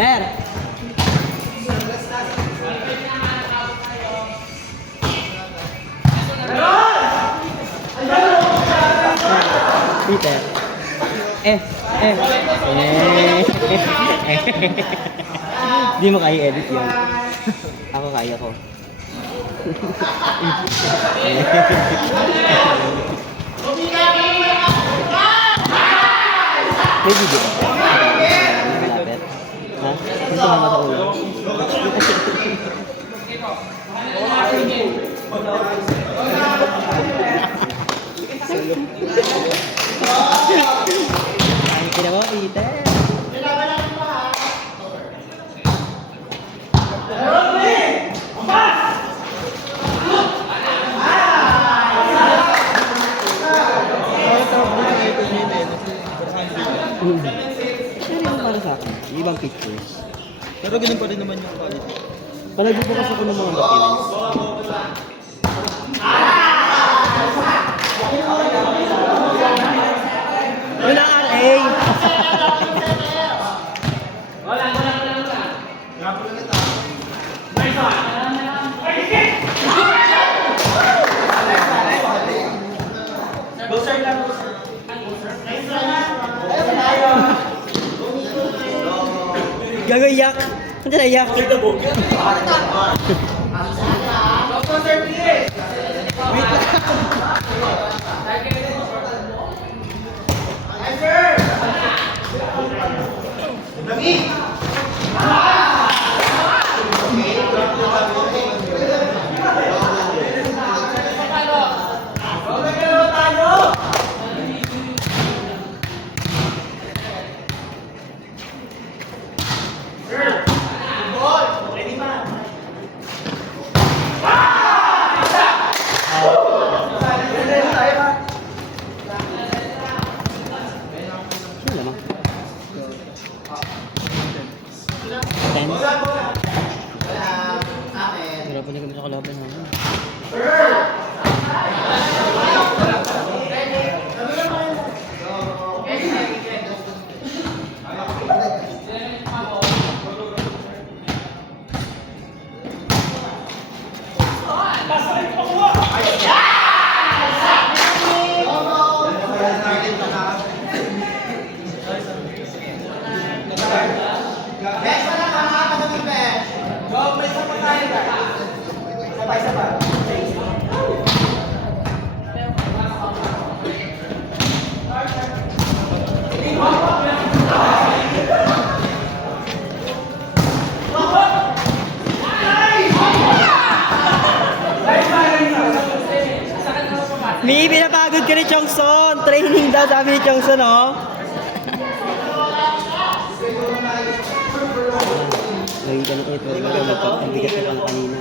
Mer! Peter. Di mo kaya edit yun. Ako kaya ko. May video ba? Malapit. Ha? Gusto mo sa ulo? Ay, kina mo, Peter. Pero yung para sa akin, yung ibang pictures. Pero ganun pa rin naman yung quality. Palagbubukas ako ng mga documents. Wala RA! Gagayak! Ano na iyak? Ano naman? 10? Wala pa na kami sa kalaban namin. Mi, pinapagod ka ni Chongson! Training daw, sabi ni Chongson, oh! Lagi ka na ito, ang bigat na pala kanina.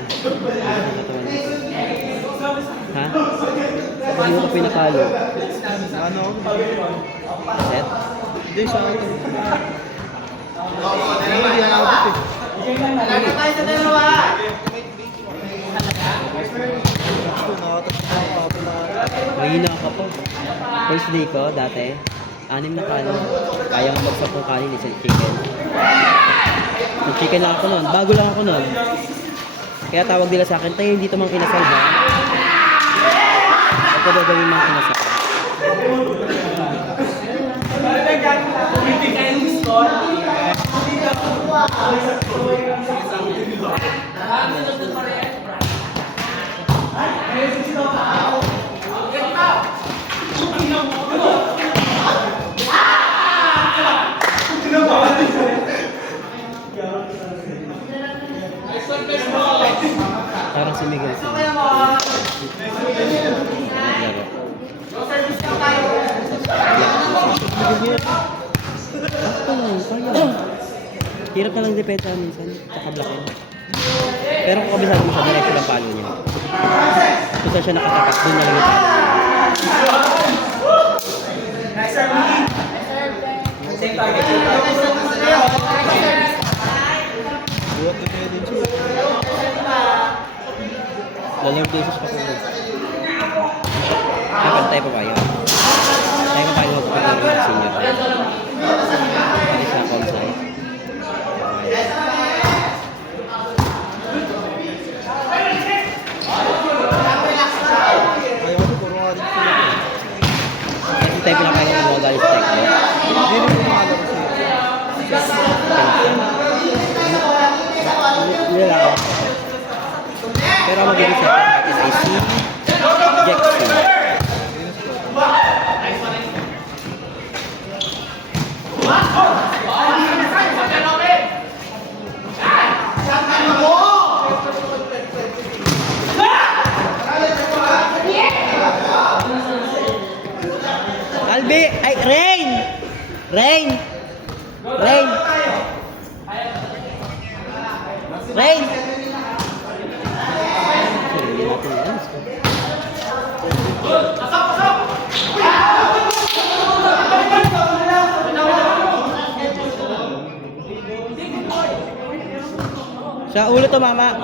Ha? Hindi ko pinapalo. Ano? Set? Hindi, sa akin. Hindi, nakabot eh. Talaga tayo sa dalawa! Mahina ka po. First day ko, dati, 6 na kanin. Kaya ko mag-10 kanin, isang chicken. Nag-chicken lang ako nun. Bago lang ako nun. Kaya tawag nila sa akin, tayo dito mang inasal ha. Ito ba gawin mang inasal? Parang si Miguel. Hirap na lang depensa minsan, tsaka blockin. Pero kung kabisado mo siya, diretso lang palo niya. Kung saan siya nakatapat, doon na lang yung palo niya. Nice, Armin! Same target. Buhat na kaya din siya. Lord Jesus pa po. Pantay pa ba yun? Tayo pa paano magpapagod ng senior. Pwede sa console. Ayaw ko, puro nga rin sila. Kasi tayo pinakain ng mga galing sa tech. Hindi rin ko makalaro siya. Nilalakaw. Pero ang magiging setup natin ay si Jackson. Albi! Ay! Rain! Rain! Rain! Rain! Sa ulo to, mama.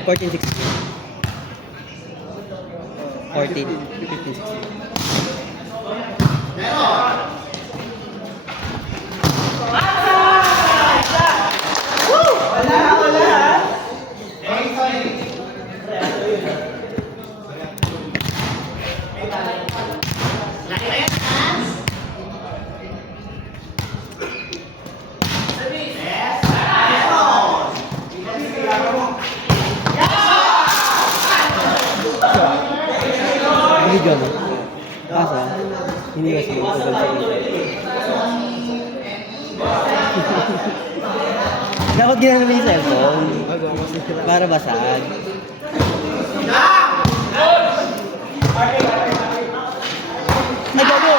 Fourteen, 16. 14, 15, 16. Hindi gano'n. Kaso, hindi kasi magtagal sa ito. Dapat ginano mo yung cellphone. Para basag. Ay, gago!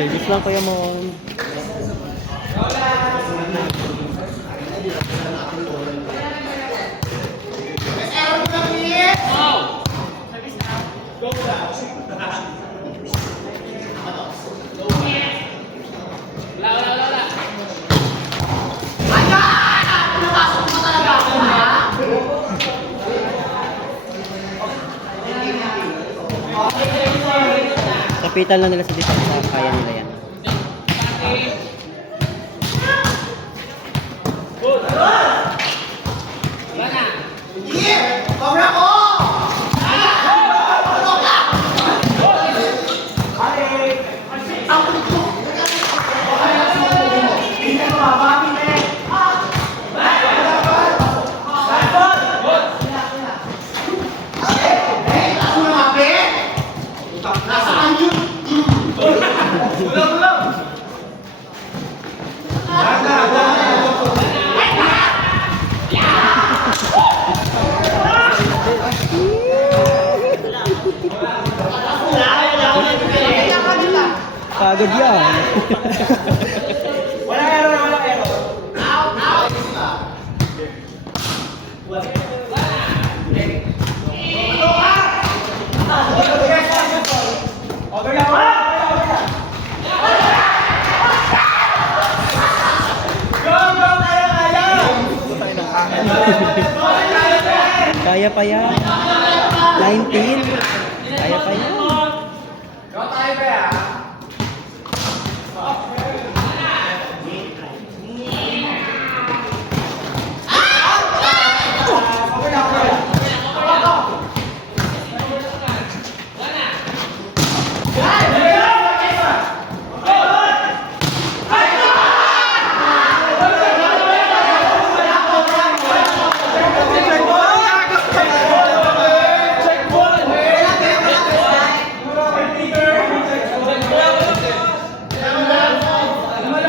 Service lang Kuya Mon. Kapital lang nila sa dito sa kaya nila yan. Pagod yan. Kaya pa yan. 19. Kaya pa yan.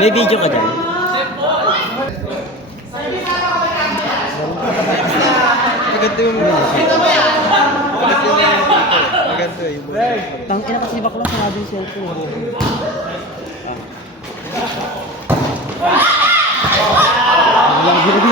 May video ka dyan? Maganda yung maganda yung Tang ina kasi bakla sinabi yung cellphone. Walang